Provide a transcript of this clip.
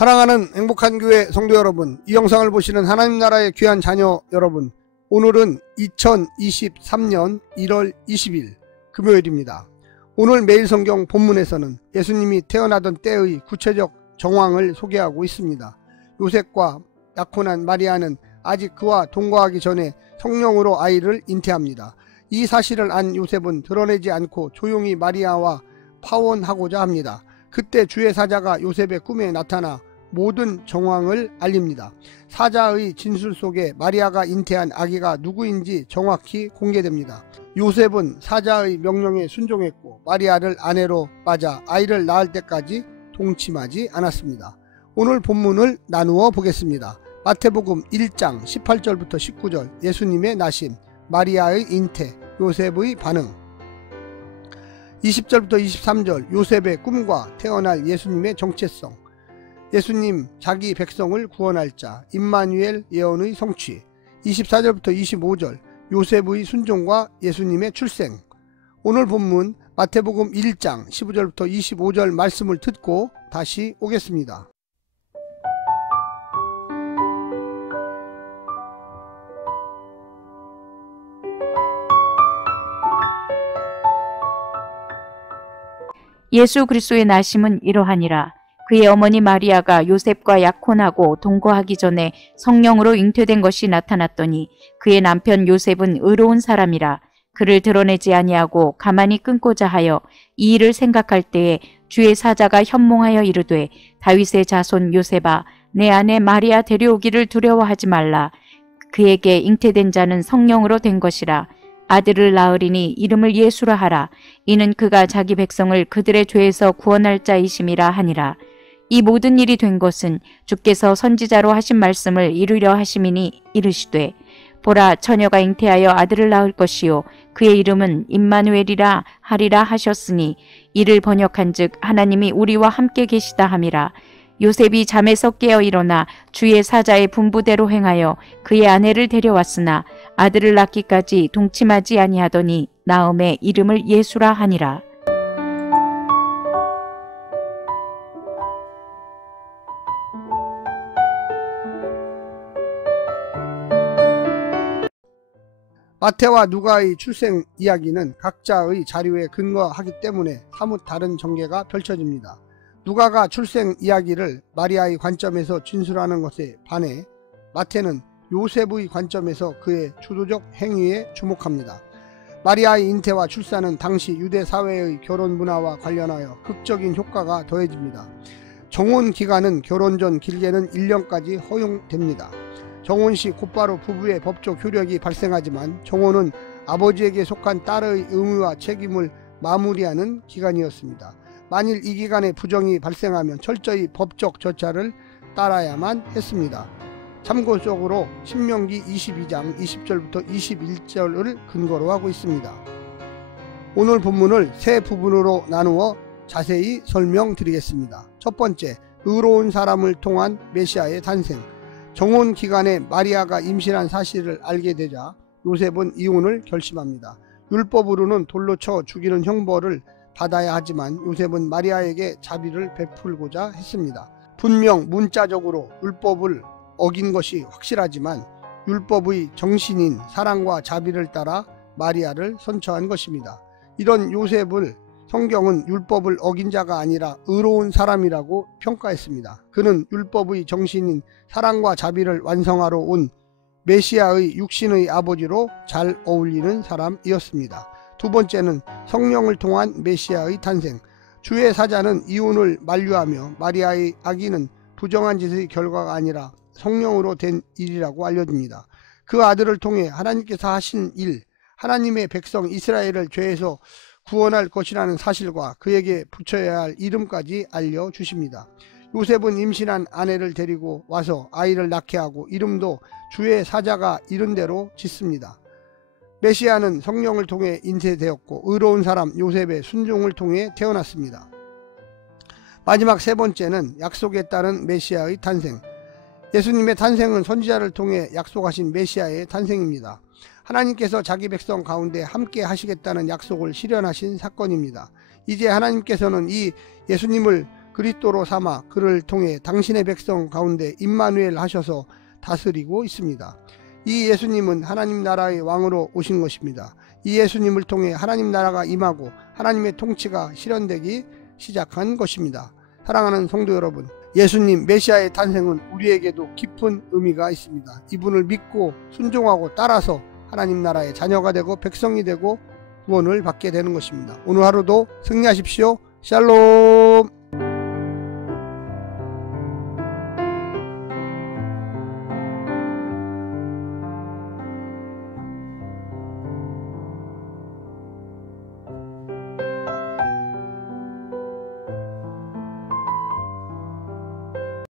사랑하는 행복한 교회 성도 여러분, 이 영상을 보시는 하나님 나라의 귀한 자녀 여러분, 오늘은 2023년 1월 20일 금요일입니다. 오늘 매일 성경 본문에서는 예수님이 태어나던 때의 구체적 정황을 소개하고 있습니다. 요셉과 약혼한 마리아는 아직 그와 동거하기 전에 성령으로 아이를 잉태합니다. 이 사실을 안 요셉은 드러내지 않고 조용히 마리아와 파혼하고자 합니다. 그때 주의 사자가 요셉의 꿈에 나타나 모든 정황을 알립니다. 사자의 진술 속에 마리아가 잉태한 아기가 누구인지 정확히 공개됩니다. 요셉은 사자의 명령에 순종했고 마리아를 아내로 맞아 아이를 낳을 때까지 동침하지 않았습니다. 오늘 본문을 나누어 보겠습니다. 마태복음 1장 18절부터 19절, 예수님의 나심, 마리아의 잉태, 요셉의 반응. 20절부터 23절, 요셉의 꿈과 태어날 예수님의 정체성, 예수님 자기 백성을 구원할 자, 임마누엘 예언의 성취. 24절부터 25절, 요셉의 순종과 예수님의 출생. 오늘 본문 마태복음 1장 15절부터 25절 말씀을 듣고 다시 오겠습니다. 예수 그리스도의 나심은 이러하니라. 그의 어머니 마리아가 요셉과 약혼하고 동거하기 전에 성령으로 잉태된 것이 나타났더니 그의 남편 요셉은 의로운 사람이라. 그를 드러내지 아니하고 가만히 끊고자 하여 이 일을 생각할 때에 주의 사자가 현몽하여 이르되, 다윗의 자손 요셉아, 내 아내 마리아 데려오기를 두려워하지 말라. 그에게 잉태된 자는 성령으로 된 것이라. 아들을 낳으리니 이름을 예수라 하라. 이는 그가 자기 백성을 그들의 죄에서 구원할 자이심이라 하니라. 이 모든 일이 된 것은 주께서 선지자로 하신 말씀을 이루려 하심이니, 이르시되, 보라, 처녀가 잉태하여 아들을 낳을 것이요 그의 이름은 임마누엘이라 하리라 하셨으니, 이를 번역한즉 하나님이 우리와 함께 계시다 함이라. 요셉이 잠에서 깨어 일어나 주의 사자의 분부대로 행하여 그의 아내를 데려왔으나 아들을 낳기까지 동침하지 아니하더니 나음에 이름을 예수라 하니라. 마태와 누가의 출생 이야기는 각자의 자료에 근거하기 때문에 사뭇 다른 전개가 펼쳐집니다. 누가가 출생 이야기를 마리아의 관점에서 진술하는 것에 반해 마태는 요셉의 관점에서 그의 주도적 행위에 주목합니다. 마리아의 잉태와 출산은 당시 유대 사회의 결혼 문화와 관련하여 극적인 효과가 더해집니다. 정혼 기간은 결혼 전 길게는 1년까지 허용됩니다. 정혼 시 곧바로 부부의 법적 효력이 발생하지만 정혼은 아버지에게 속한 딸의 의무와 책임을 마무리하는 기간이었습니다. 만일 이 기간에 부정이 발생하면 철저히 법적 절차를 따라야만 했습니다. 참고적으로 신명기 22장 20절부터 21절을 근거로 하고 있습니다. 오늘 본문을 세 부분으로 나누어 자세히 설명드리겠습니다. 첫 번째, 의로운 사람을 통한 메시아의 탄생. 정혼 기간에 마리아가 임신한 사실을 알게 되자 요셉은 이혼을 결심합니다. 율법으로는 돌로 쳐 죽이는 형벌을 받아야 하지만 요셉은 마리아에게 자비를 베풀고자 했습니다. 분명 문자적으로 율법을 어긴 것이 확실하지만 율법의 정신인 사랑과 자비를 따라 마리아를 선처한 것입니다. 이런 요셉을 성경은 율법을 어긴 자가 아니라 의로운 사람이라고 평가했습니다. 그는 율법의 정신인 사랑과 자비를 완성하러 온 메시아의 육신의 아버지로 잘 어울리는 사람이었습니다. 두 번째는 성령을 통한 메시아의 탄생. 주의 사자는 이혼을 만류하며 마리아의 아기는 부정한 짓의 결과가 아니라 성령으로 된 일이라고 알려줍니다. 그 아들을 통해 하나님께서 하신 일, 하나님의 백성 이스라엘을 죄에서 구원할 것이라는 사실과 그에게 붙여야 할 이름까지 알려주십니다. 요셉은 임신한 아내를 데리고 와서 아이를 낳게 하고 이름도 주의 사자가 이른 대로 짓습니다. 메시아는 성령을 통해 잉태되었고 의로운 사람 요셉의 순종을 통해 태어났습니다. 마지막 세 번째는 약속에 따른 메시아의 탄생. 예수님의 탄생은 선지자를 통해 약속하신 메시아의 탄생입니다. 하나님께서 자기 백성 가운데 함께 하시겠다는 약속을 실현하신 사건입니다. 이제 하나님께서는 이 예수님을 그리스도로 삼아 그를 통해 당신의 백성 가운데 임마누엘 하셔서 다스리고 있습니다. 이 예수님은 하나님 나라의 왕으로 오신 것입니다. 이 예수님을 통해 하나님 나라가 임하고 하나님의 통치가 실현되기 시작한 것입니다. 사랑하는 성도 여러분, 예수님 메시아의 탄생은 우리에게도 깊은 의미가 있습니다. 이분을 믿고 순종하고 따라서 하나님 나라의 자녀가 되고 백성이 되고 구원을 받게 되는 것입니다. 오늘 하루도 승리하십시오. 샬롬.